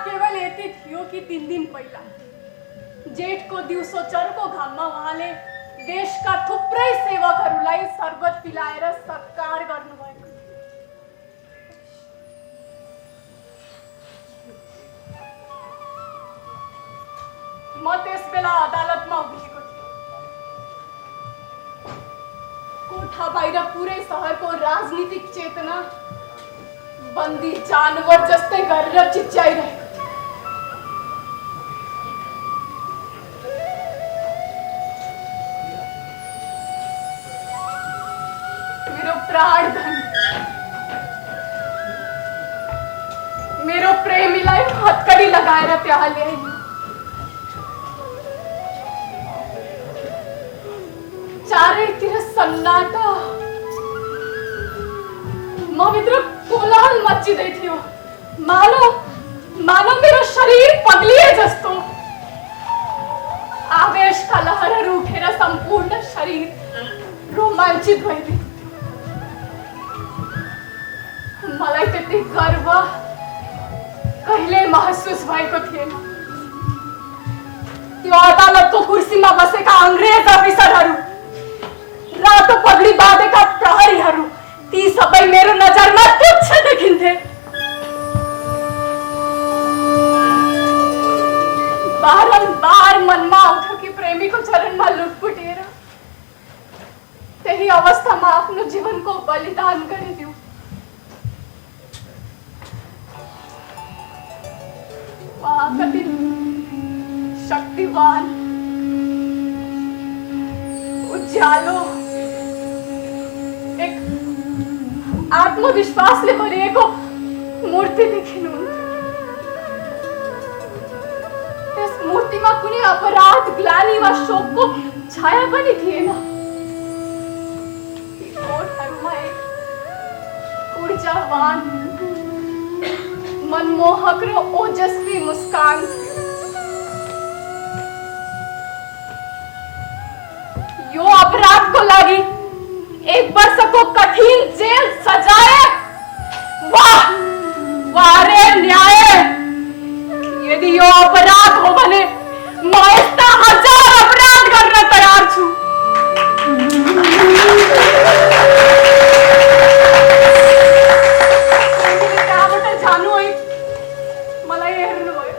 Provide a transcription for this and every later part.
बात केवल यति थियो कि 3 दिन पहिला जेठको दिउँसो चर्को घाममा उहाँले देशका थुप्रै सेवकहरूलाई शरबत पिलाएर सत्कार गर्नुभएको थियो। म त्यसबेला अदालतमा उभिएको थिएँ। कोठा बाहिर पुरै शहरको राजनीतिक चेतना बन्दी जानवर जस्तै गरेर चिच्याइरहेको थियो। मेरो प्राणधन, मेरो प्रेमीलाई हत्कडी लगाएर त्यहाँ ल्याइयो। चारैतिर सन्नाटा, मभित्र कोलाहल मच्चिँदै थियो। मानव मेरो शरीर पग्लिए जस्तो। आवेशका लहरहरू उठेर सम्पूर्ण शरीर रोमाञ्चित भइदियो। मलाई त्यति गर्व कहिले महसुस भएको थिएन। त्यो अदालतको कुर्सीमा बसेका अंग्रेज अफिसरहरू, रातो पगडी बाँधेका प्रहरीहरू, ती सबै मेरो नजरमा तुच्छ देखिन्थे। बारम्बार मनमा आउँथ्यो कि प्रेमीको चरणमा लुटपुटेर त्यही अवस्थामा आफ्नो जीवनको बलिदान गरिदिऊ। कति शक्तिवान, उज्यालो, एक आत्मविश्वासले भरिएको मूर्ति देखिनुहुन्थ्यो। त्यस मूर्तिमा कुनै अपराध, ग्लानि वा शोकको छाया पनि थिएन। ओठहरूमा एक ऊर्जावान, मनमोहक र ओजस्वी मुस्कान थियो। यो अपराधको लागि 1 वर्षको कठिन जेल सजाय, वाह रे न्याय! यदि यो अपराध हो भने म यस्ता 1000 अपराध गर्न तयार छु। त्यहाँबाट जानु है, मलाई हेर्नुभयो,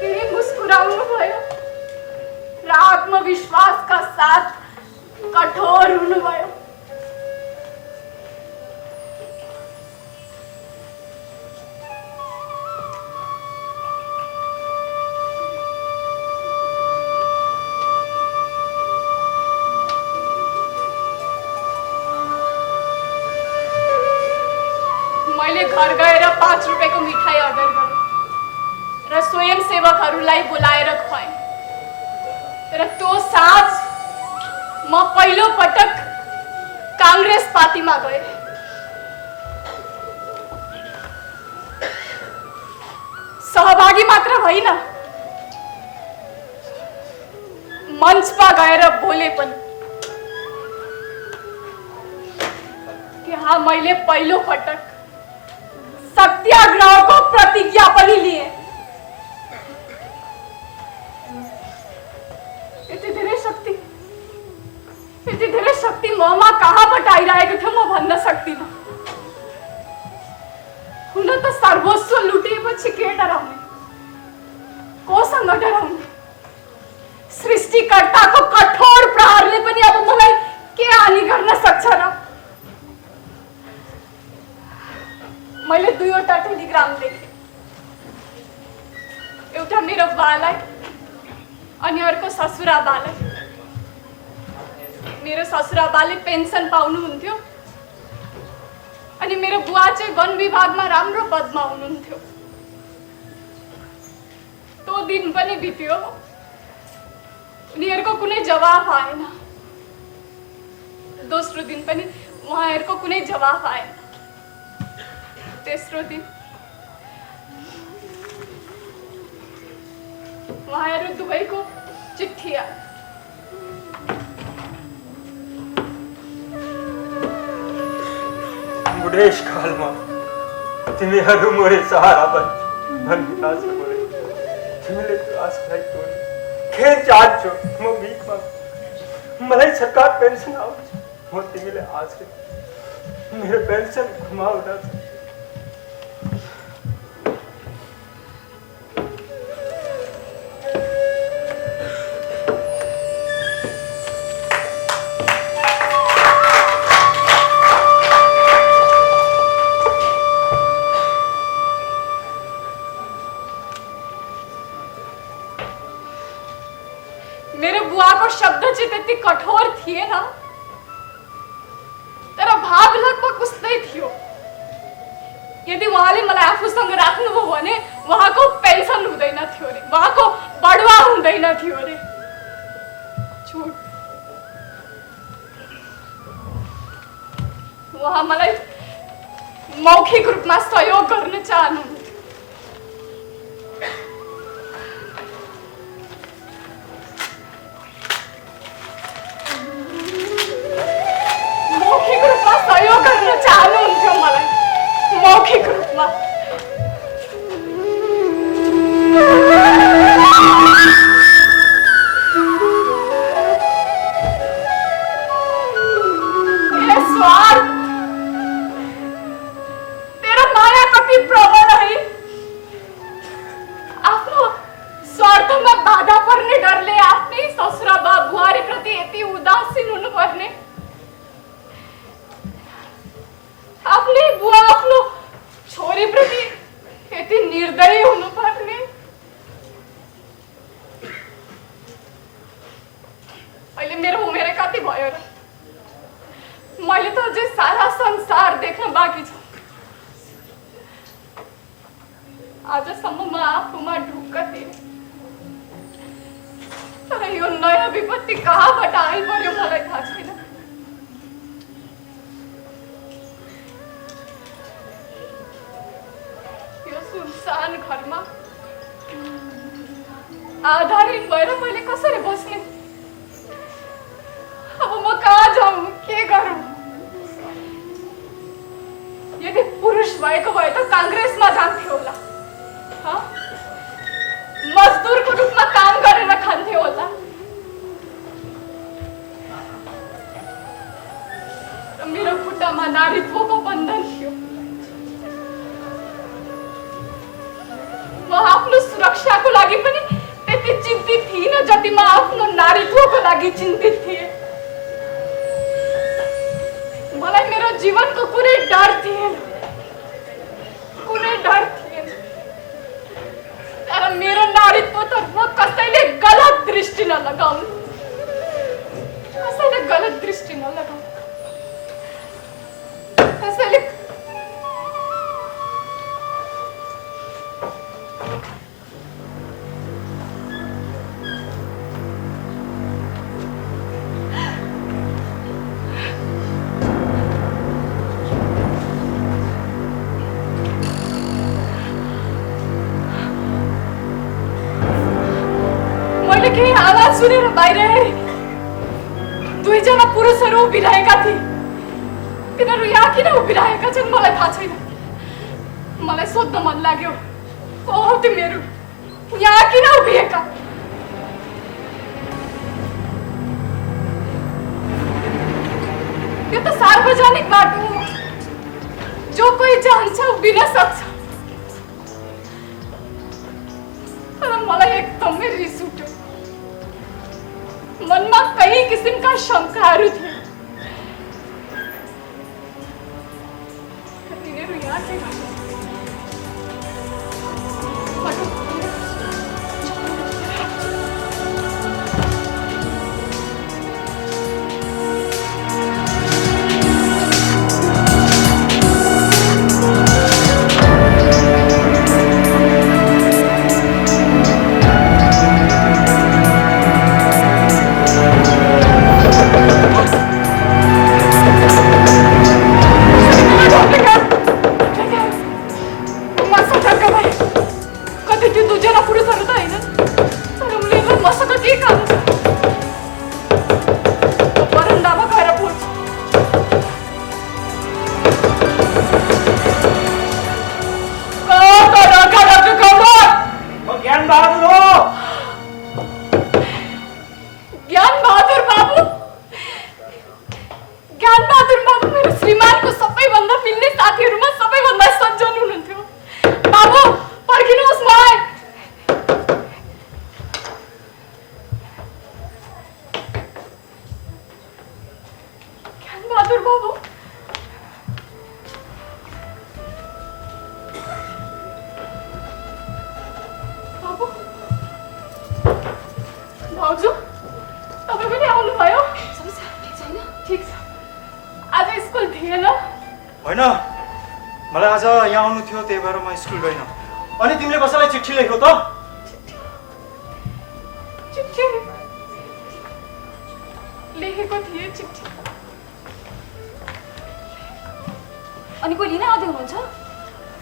केही मुस्कुराउनु भयो र आत्मविश्वासका साथ कठोर हुनुभयो। मैले घर गएर 5 रुपियाँको मिठाई अर्डर गरेँ र स्वयंसेवकहरूलाई बोलाएर खुवाएँ। तर त्यो साँझ म पहिलो पटक कांग्रेस पार्टीमा गए। सहभागी मात्र होइन, मञ्चमा गएर बोले पनि। त्यहाँ मैले पहिलो पटक सत्याग्रहको प्रतिज्ञा पनि लिए। यति धेरै शक्ति ममा कहाँबाट आइरहेको थियो म भन्न सक्दिनँ। हुन त सर्वस्व लुटेपछि के डराउने, कोसँग डराउने? सृष्टिकर्ताको कठोर प्रहारले पनि अब मलाई के हानि गर्न सक्छ र? मैले 2वटा टेलिग्राम लेखेँ। एउटा मेरो बालाई अनि अर्को ससुरा बालाई। मेरो ससुरा बाले पेन्सन पाउनुहुन्थ्यो अनि मेरो बुवा चाहिँ वन विभागमा राम्रो पदमा हुनुहुन्थ्यो। त्यो दिन पनि बित्यो, उनीहरूको कुनै जवाफ आएन। दोस्रो दिन पनि उहाँहरूको कुनै जवाफ आएन। तेस्रो दिन उहाँहरू दुवैको चिट्ठी आयो। बुढेसकालमा तिमी मोरे सहारा बन विकास मोरे तिमीले त्यो आशालाई तोड खेर चाहन्छौ म भिख माग मलाई सरकार पेन्सन आउँछ म तिमीले आज मेरो पेन्सन घुमाउँदा मेरो बुवाको शब्द चाहिँ त्यति कठोर थिएन तर भाव लगभग उस्तै थियो। यदि उहाँले मलाई आफूसँग राख्नुभयो भने उहाँको पेन्सन हुँदैन थियो रे, उहाँको बढुवा हुँदैन थियो रे। झुट। उहाँ मलाई मौखिक रूपमा सहयोग गर्न चाहनुहुन्थ्यो। मौखिक रूपमा सहयोग गर्न चाहनुहुन्थ्यो मलाई, मौखिक रूपमा। ए स्वार्थ, तेरो माया कति प्रबल है। आफ्नो स्वार्थमा बाधा पर्ने डरले आफ्नै ससुरा बा बुहारी प्रति यति उदासीन हुनुपर्ने, आफ्नै बुवा आफ्नो छोरी प्रति यति निर्दयी हुनुपर्ने। अहिले मेरो उमेर कति भयो र? मैले त अझै सारा संसार देख्न बाँकी छ। आजसम्म म आफूमा ढुक्क थिएँ तर यो नयाँ विपत्ति कहाँबाट आइपर्यो मलाई थाहा छैन। सुनसान घरमा आधारहीन भएर मैले कसरी बस्ने? अब म कहाँ जाऊँ, के गरौँ? यदि पुरुष भएको भए त काङ्ग्रेसमा जान्थ्यो होला, मजदुरको रूपमा काम गरेर खान्थ्यो होला। मेरो खुट्टामा नारीत्वको बन्धन थियो। म आफ्नो सुरक्षाको लागि पनि त्यति चिन्तित थिइनँ जति म आफ्नो नारीत्वको लागि चिन्तित थिएँ। मलाई मेरो जीवनको कुनै डर थिएन, कुनै डर थिएन। तर मेरो नारीत्वतर्फ कसैले गलत दृष्टि नलगाउनु, कसैले गलत दृष्टि नलगाउनु, कसैले केही आवाज सुनेर बाहिर हेरेँ। दुईजना पुरुषहरू उभिरहेका थिए। तिनीहरू यहाँ किन उभिरहेका छन् मलाई थाहा छैन। मलाई सोध्न मन लाग्यो, को हो तिमीहरू? यहाँ किन उभिएका? यो त सार्वजनिक बाटो हो, जो कोही चाहन्छ उभिन सक्छ। तर मलाई एकदमै रिस उठ्यो। मनमा कई किसिमका शंकाहरू थिए। तिनीहरू यहाँ के गर्छन्? मलाई आज यहाँ आउनु थियो, त्यही भएर म स्कुल गइनँ। अनि तिमीले कसैलाई चिठी लेख्यौ त? चिठी लेखेको थिएँ, चिठी। अनि कोही लिन आउँदै हुनुहुन्छ?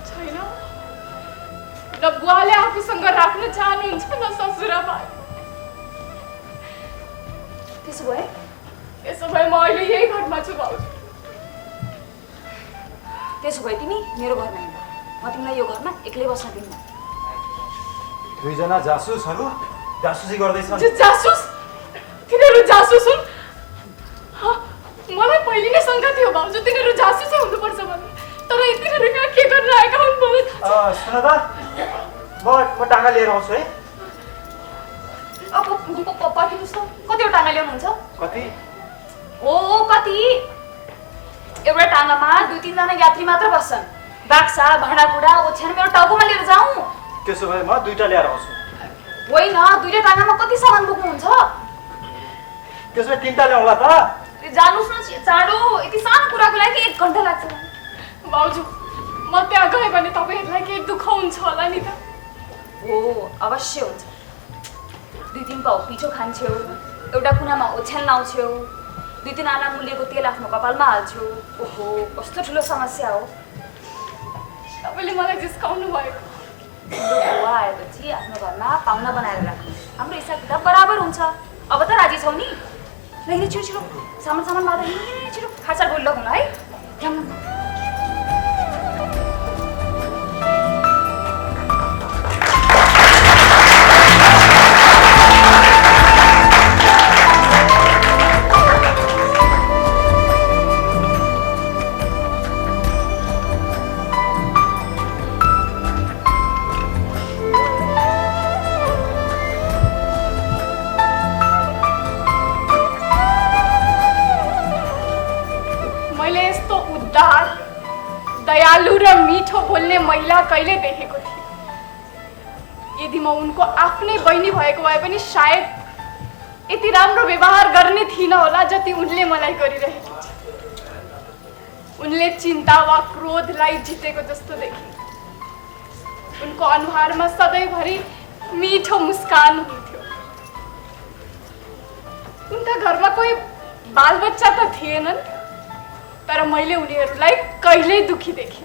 छैन। न बुवाले आफूसँग राख्न चाहनुहुन्छ न ससुराबा। त्यसो भए म अहिले यही घरमा छु भाउजू। त्यसो भए तिमी मेरो घरमा हिँड, म तिमीलाई यो घरमा एक्लै बस्न दिन्न। दुईजना जासुसहरू जासुसी गर्दैछन्। जासुस? तिनीहरू जासुस हुन्? मलाई पहिले नै शङ्का थियो भाउजू, तिनीहरू जासुसै हुनुपर्छ भने। तर तिनीहरू यहाँ के गर्न आएका हुन् मलाई थाहा छैन। सुन त, म टाँगा लिएर आउँछु है। अब पर्खिनुहोस् त, कतिवटा टाँगा ल्याउनुहुन्छ? कति? हो कति? एउटा टाँगामा 2-3 जना यात्री मात्र बस्छन्। बाक्सा भाँडाकुँडा ओछ्यान मेरो टाउकोमा लिएर जाउँ? त्यसो भए म 2टा ल्याएर आउँछु। होइन, 2टा टाँगामा कति सामान बोक्नुहुन्छ? त्यसो भए 3टा ल्याउँला त? जानुस् न चाँडो, यति सानो कुराको लागि 1 घन्टा लाग्छ। भाउजू, म त्यहाँ गएँ भने तपाईँहरूलाई केही दुःख हुन्छ होला नि त? हो, अवश्य हुन्छ। 2-3 पाउ पिठो खान्छौ, एउटा कुनामा ओछ्यान लाउँछौ, 2-3 आना मूल्यको तेल आफ्नो कपालमा हाल्छौ। ओहो, कस्तो ठुलो समस्या हो। तपाईँले मलाई जिस्काउनु भएको। हाम्रो बुवा आएपछि आफ्नो घरमा पाहुना बनाएर राख्नु, हाम्रो हिसाब किताब बराबर हुन्छ। अब त राजी छौ नि? ल छिटो सामान बाँध, छिटो खासा गोल लगाउनु है। दयालु र मिठो बोल्ने महिला कहिले देखेको थिएँ। यदि म उनको आफ्नै बहिनी भएको भए पनि सायद यति राम्रो व्यवहार गर्ने थिइनँ होला जति उनले मलाई गरिरहेकी थिए। उनले चिन्ता वा क्रोधलाई जितेको जस्तो देखे। उनको अनुहारमा सधैँभरि मिठो मुस्कान हुन्थ्यो। उनका घरमा कोही बालबच्चा त थिएनन्, तर मैले उनीहरूलाई कहिल्यै दुखी देखिनँ।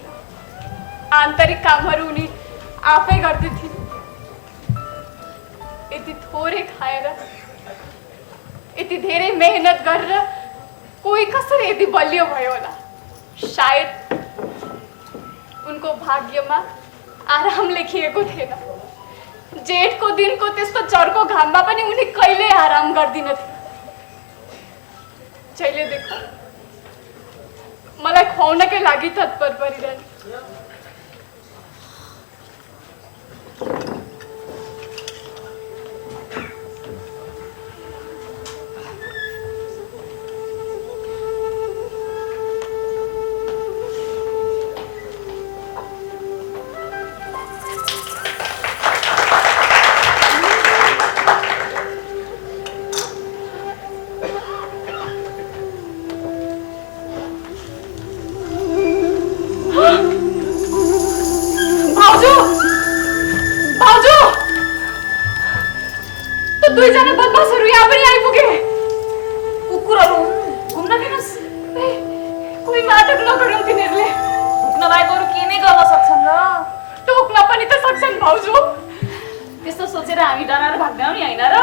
आन्तरिक कामहरू उनी आफै गर्दैथिन्। यति थोरै खाएर, यति धेरै मेहनत गरेर कोही कसरी यति बलियो भयो होला? सायद उनको भाग्यमा आराम लेखिएको थिएन। जेठको दिनको त्यस्तो चर्को घाममा पनि उनी कहिल्यै आराम गर्दिनथे। जहिले देखो मलाई खुवाउनकै लागि तत्पर परिरहने। दुईजना बदमासहरू यहाँ पनि आइपुगे। कुकुरहरू घुम्न दिनुहोस्। कोही नाटक नगरौँ, तिनीहरूले भुक्न बाहेक अरू के नै गर्न सक्छन् र? टोक्न पनि त सक्छन् भाउजू। त्यस्तो सोचेर हामी डराएर भाग्दैनौँ नि, होइन र?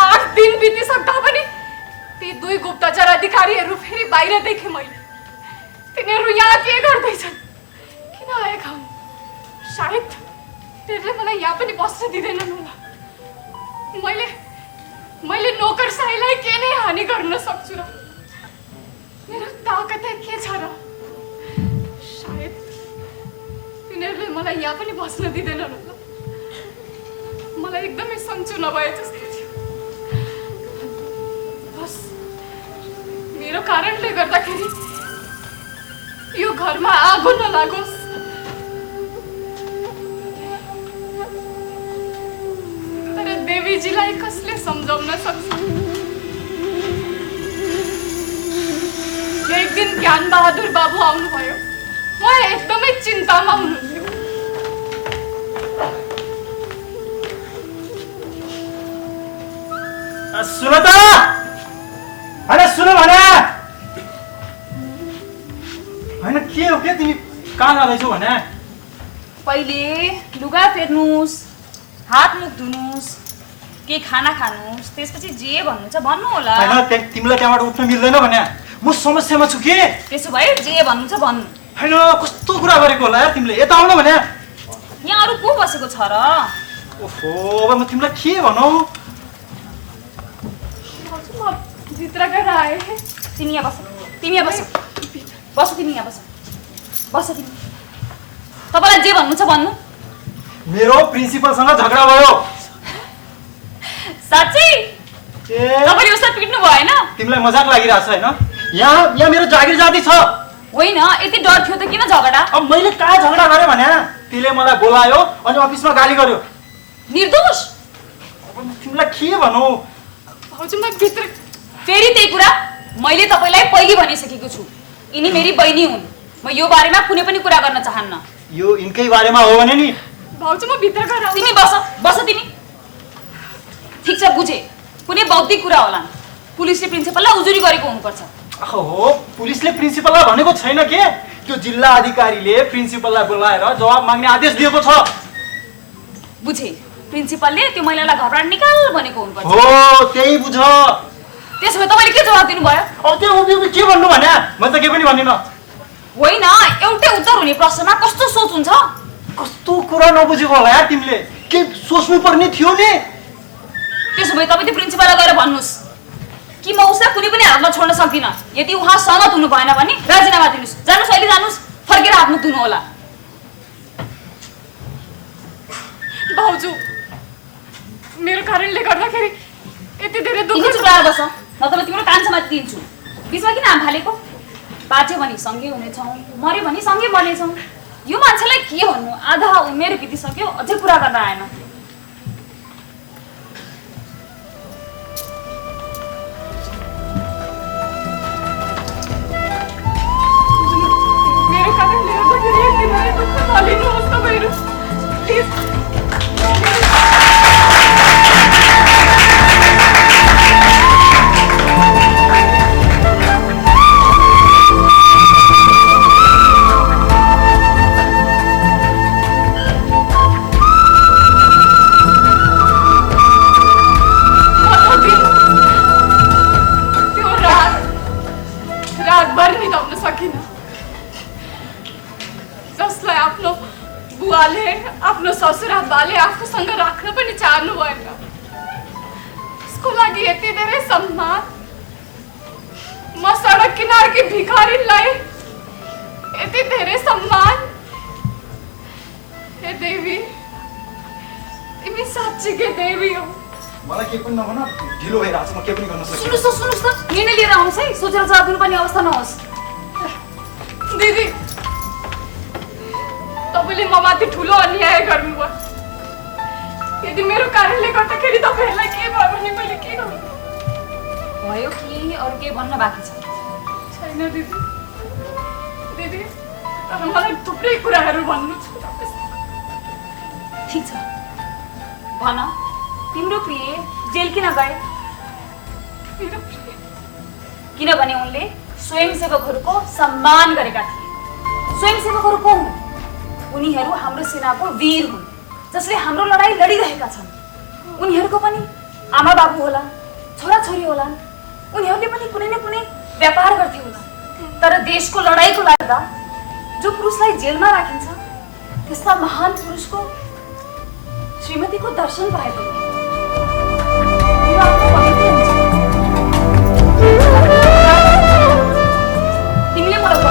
8 दिन बितिसक्दा पनि ती 2 गुप्तचर अधिकारीहरू फेरि बाहिर देखेँ मैले। तिनीहरू यहाँ के गर्दैछन्? किन आएका हुन्? सायद तिनीहरूले मलाई यहाँ पनि बस्न दिँदैनन् होला। मैले नोकरसाहीलाई के नै हानि गर्न सक्छु र? मेरो ताकतै के छ र? सायद तिनीहरूले मलाई यहाँ पनि बस्न दिँदैनन् होला। मलाई एकदमै सन्चो नभए जस्तो थियो। बस मेरो कारणले गर्दाखेरि यो घरमा आगो नलागोस्। तर देवीजीलाई कसले सम्झाउन सक्छ? ज्ञान बहादुर बाबु आउनुभयो म एकदमै चिन्तामा हुनुहुन्थ्यो। सुन त होइन सुन भने होइन के हो के तिमी कहाँ जाँदैछौ भने पहिले लुगा फेर्नुस्, हात मुख धुनुस्, के खाना खानुस्, त्यसपछि जे भन्नुहुन्छ भन्नु होला। होइन तिमीलाई त्यहाँबाट उठ्न मिल्दैन भने म समस्यामा छु के। त्यसो भए जे भन्नुहुन्छ भन्नु। होइन कस्तो कुरा गरेको होला यार तिमीले, यता आउन भने। यहाँ अरू को बसेको छ र? ओहो अब म तिमीलाई के भनौ। म भित्र गएर आएँ। तिमी यहाँ बस, तिमी यहाँ बस, बस तिमी यहाँ बस, बस तिमी। तपाईँलाई जे भन्नु छ भन्नु। मेरो प्रिन्सिपलसँग झगडा भयो। साँच्चै? तपाईँले उसलाई पिट्नु भएन? तिमीलाई मजाक लागिरहेछ होइन? यहाँ मेरो जागिर जाति छ। होइन, यति डर थियो त किन झगडा? अब मैले कहाँ झगडा गरेँ भने त्यसले मलाई बोलायो अनि अफिसमा गाली गर्यो। निर्दोष? अब तिमीलाई के भनौ। भाउजू म भित्र फेरि त्यही कुरा मैले तपाईँलाई पहिले भनिसकेको छु। यिनी मेरी बहिनी हुन्। म यो बारेमा कुनै पनि कुरा गर्न चाहन्न। यो यिनकै बारेमा हो भने नि। भाउजू म भित्र गएर तिमी बस, बस तिमी। ठिक छ बुझे, कुनै बौद्धिक कुरा होला। पुलिसले प्रिन्सिपललाई उजुरी गरेको हुनुपर्छ। हो पुलिसले प्रिन्सिपललाई भनेको छैन के। त्यो जिल्ला अधिकारीले प्रिन्सिपललाई बोलाएर जवाब माग्ने आदेश दिएको छ। बुझे, प्रिन्सिपलले त्यो महिलालाई घरबाट निकाल भनेको हुनुपर्छ। हो त्यही बुझ। त्यसो भए तपाईँले के जवाब दिनुभयो? अब त्यो उभिउभि के भन्नु भने म त के पनि भन्दिनँ। होइन, एउटै उत्तर हुने प्रश्नमा कस्तो सोच हुन्छ? कस्तो कुरा नबुझेको होला यार तिमीले। के सोच्नु पर्ने थियो नि। त्यसो भए तपाईँ त्यो प्रिन्सिपललाई गएर भन्नुहोस् कि म उसलाई कुनै पनि हातमा छोड्न सक्दिनँ। यदि उहाँ सहमत हुनु भएन भने राजीनामा दिनुहोस्। जानुहोस्, अहिले जानुहोस्, फर्केर हात मुख धुनु होला। भाउजू मेरो कारणले गर्दाखेरि यति धेरै दुःख तिमी चुप लाएर बस, नत्र तिम्रो कान समाति दिन्छु। बिचमा किन हाम फालेको? बाँच्यो भने सँगै हुनेछौँ, मऱ्यो भने सँगै मर्नेछौँ। यो मान्छेलाई के भन्नु, आधा उमेर बितिसक्यो अझै कुरा गर्न आएन। मेरो कारणले गर्दाखेरि यति धेरै दुःख नलिनुहोस् तपाईँहरू प्लिज। जसलाई आफ्नो बुवाले आफ्नो ससुराबाले आफूसँग राख्न पनि चाहनु भएन, उसको लागि यति धेरै सम्मान। म सडक किनारकी भिखारीलाई यति धेरै सम्मान। हे देवी, तिमी साँच्चीकै देवी हो। मलाई के पनि नभन, ढिलो भइरहेछ, म के पनि गर्न सक्दिनँ। सुन्नुहोस् त, निर्णय लिएर आउनुहोस् है, सोचेर जवाब दिनुपर्ने अवस्था नहोस्। दिदी, तपाईँले म माथि ठुलो अन्याय गर्नुभयो। यदि मेरो कारणले गर्दाखेरि तपाईँहरूलाई के भयो भने मैले के गर्नु? भयो कि अरू केही भन्न बाँकी छ? छैन दिदी। दिदी, तर मलाई थुप्रै कुराहरू भन्नु छ तपाईँसँग। ठिक छ, भन, तिम्रो प्रिय जेल किन गए? मेरो प्रिय किनभने उनले स्वयंसेवकहरूको सम्मान गरेका थिए। स्वयंसेवकहरू को हुन्? उनीहरू हाम्रो सेनाको वीर हुन्, जसले हाम्रो लडाई लडिरहेका छन्। उनीहरूको पनि आमा बाबु होला, छोराछोरी होलान्। उनीहरूले पनि कुनै न कुनै व्यापार गर्थे होला। तर देशको लडाईको लाग्दा जो पुरुषलाई जेलमा राखिन्छ, त्यस्ता महान पुरुषको श्रीमतीको दर्शन पाएको तिमीले मलाई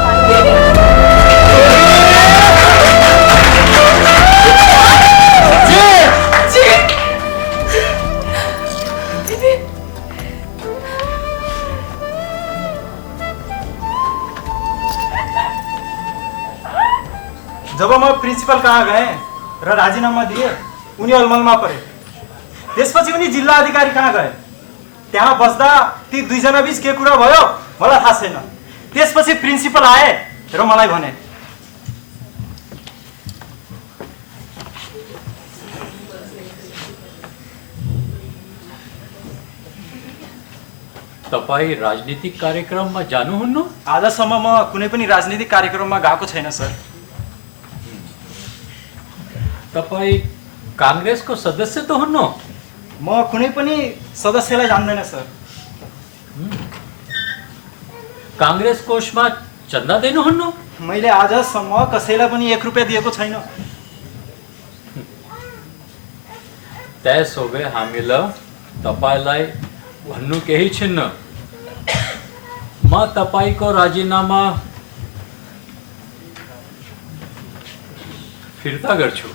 जब म प्रिन्सिपल कहाँ गएँ र राजीनामा दिए, उनी अलमलमा परे। त्यसपछि उनी जिल्ला अधिकारी कहाँ गए। त्यहाँ बस्दा ती दुईजना बीच के कुरा भयो मलाई थाहा छैन। त्यसपछि प्रिन्सिपल आए र मलाई भने तपाईँ राजनीतिक कार्यक्रममा जानुहुन्न? आजसम्म म कुनै पनि राजनीतिक कार्यक्रममा गएको छैन सर। तपाईँ काङ्ग्रेसको सदस्य त हुन्न? म कुनै पनि सदस्यलाई जान्दैन सर। काङ्ग्रेस कोषमा चन्दा दिनुहुन्न? मैले आजसम्म कसैलाई पनि 1 रुपियाँ दिएको छैन। त्यसो भए हामीलाई तपाईँलाई भन्नु केही छैन। म तपाईँको राजीनामा फिर्ता गर्छु।